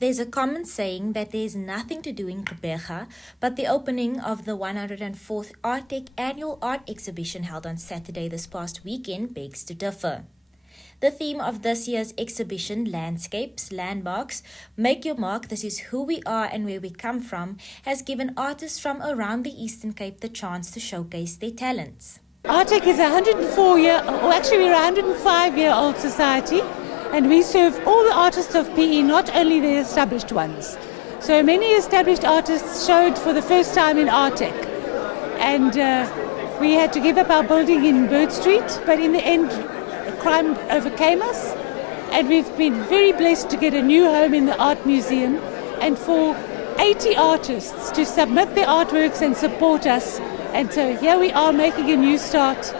There's a common saying that there's nothing to do in Gqeberha, but the opening of the 104th Artec annual art exhibition held on Saturday this past weekend begs to differ. The theme of this year's exhibition, Landscapes, Landmarks, Make Your Mark, This is Who We Are and Where We Come From, has given artists from around the Eastern Cape the chance to showcase their talents. Artec is we're a 105-year-old society, and we serve all the artists of PE, not only the established ones. So many established artists showed for the first time in Artec, and we had to give up our building in Bird Street, but in the end, crime overcame us, and we've been very blessed to get a new home in the Art Museum, and for 80 artists to submit their artworks and support us. And so here we are making a new start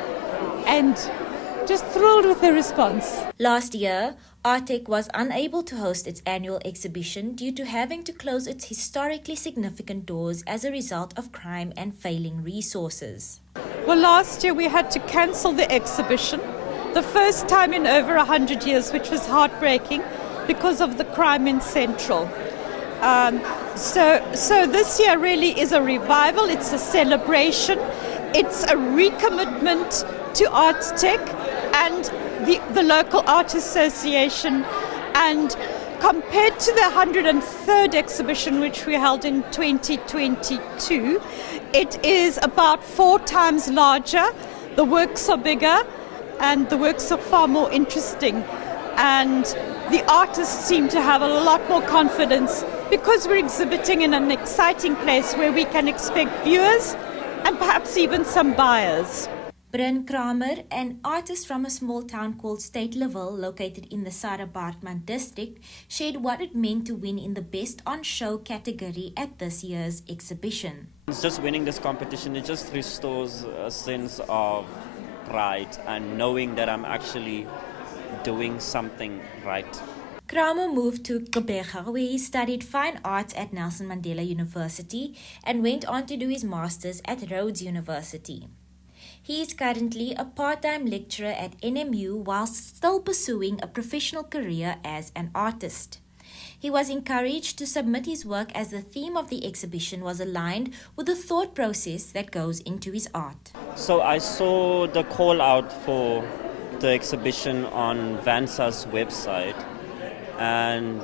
and just thrilled with the response. Last year, Artec was unable to host its annual exhibition due to having to close its historically significant doors as a result of crime and failing resources. Well, last year we had to cancel the exhibition, the first time in over 100 years, which was heartbreaking because of the crime in Central. So this year really is a revival, it's a celebration, it's a recommitment to Artec and the local art association, and compared to the 103rd exhibition which we held in 2022, it is about 4 times larger, the works are bigger and the works are far more interesting, and the artists seem to have a lot more confidence because we're exhibiting in an exciting place where we can expect viewers and perhaps even some buyers. Bryn Kramer, an artist from a small town called Stateleville, located in the Sarah Baartman district, shared what it meant to win in the Best on Show category at this year's exhibition. It's just winning this competition, it just restores a sense of pride and knowing that I'm actually doing something right. Kramer moved to Gqeberha, where he studied fine arts at Nelson Mandela University and went on to do his master's at Rhodes University. He is currently a part-time lecturer at NMU whilst still pursuing a professional career as an artist. He was encouraged to submit his work as the theme of the exhibition was aligned with the thought process that goes into his art. So I saw the call out for the exhibition on Vansa's website, and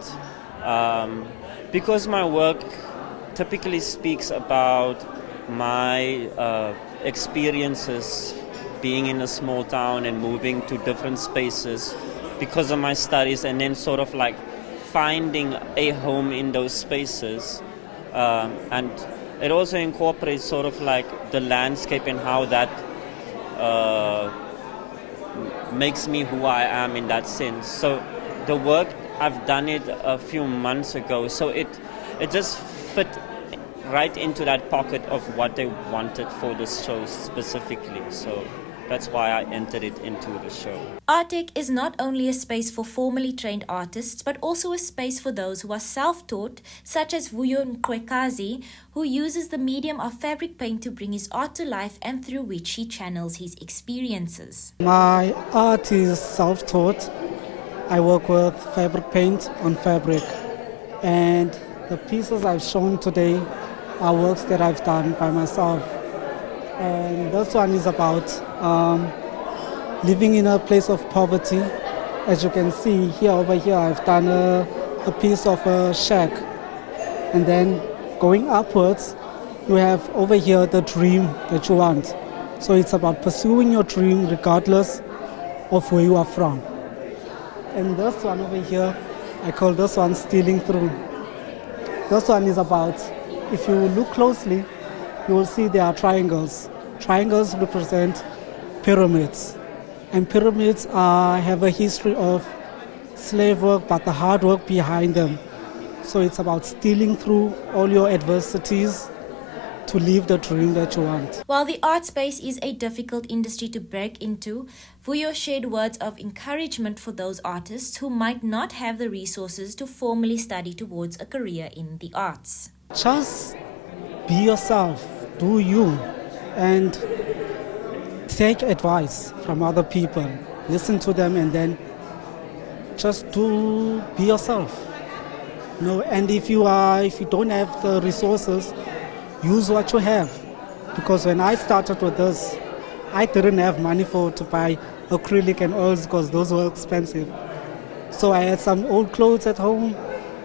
because my work typically speaks about my experiences being in a small town and moving to different spaces because of my studies, and then sort of like finding a home in those spaces, and it also incorporates sort of like the landscape and how that makes me who I am in that sense. So the work, I've done it a few months ago, so it just fit right into that pocket of what they wanted for this show specifically. So that's why I entered it into the show. Artec is not only a space for formally trained artists, but also a space for those who are self-taught, such as Vuyo Nkwekazi, who uses the medium of fabric paint to bring his art to life and through which he channels his experiences. My art is self-taught. I work with fabric paint on fabric, and the pieces I've shown today are works that I've done by myself. And this one is about living in a place of poverty. As you can see here, over here, I've done a piece of a shack. And then going upwards, you have over here the dream that you want. So it's about pursuing your dream regardless of where you are from. And this one over here, I call this one Stealing Through. This one is about, if you look closely, you will see there are triangles. Triangles represent pyramids. And pyramids have a history of slave work, but the hard work behind them. So it's about stealing through all your adversities to live the dream that you want. While the art space is a difficult industry to break into, Vuyo shared words of encouragement for those artists who might not have the resources to formally study towards a career in the arts. Just be yourself, do you, and take advice from other people. Listen to them and then just be yourself. No, and if you don't have the resources, use what you have. Because when I started with this, I didn't have money to buy acrylic and oils because those were expensive. So I had some old clothes at home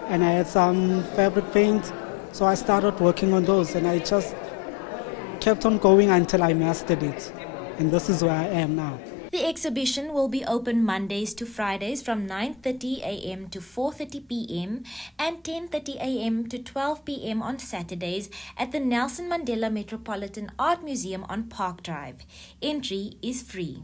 and I had some fabric paint. So I started working on those and I just kept on going until I mastered it. And this is where I am now. The exhibition will be open Mondays to Fridays from 9:30 a.m. to 4:30 p.m. and 10:30 a.m. to 12 p.m. on Saturdays at the Nelson Mandela Metropolitan Art Museum on Park Drive. Entry is free.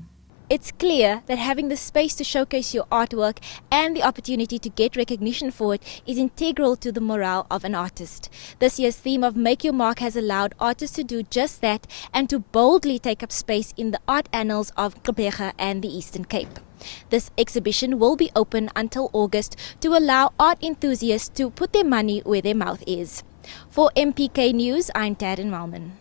It's clear that having the space to showcase your artwork and the opportunity to get recognition for it is integral to the morale of an artist. This year's theme of Make Your Mark has allowed artists to do just that and to boldly take up space in the art annals of Gqeberha and the Eastern Cape. This exhibition will be open until August to allow art enthusiasts to put their money where their mouth is. For MPK News, I'm Taryn Malman.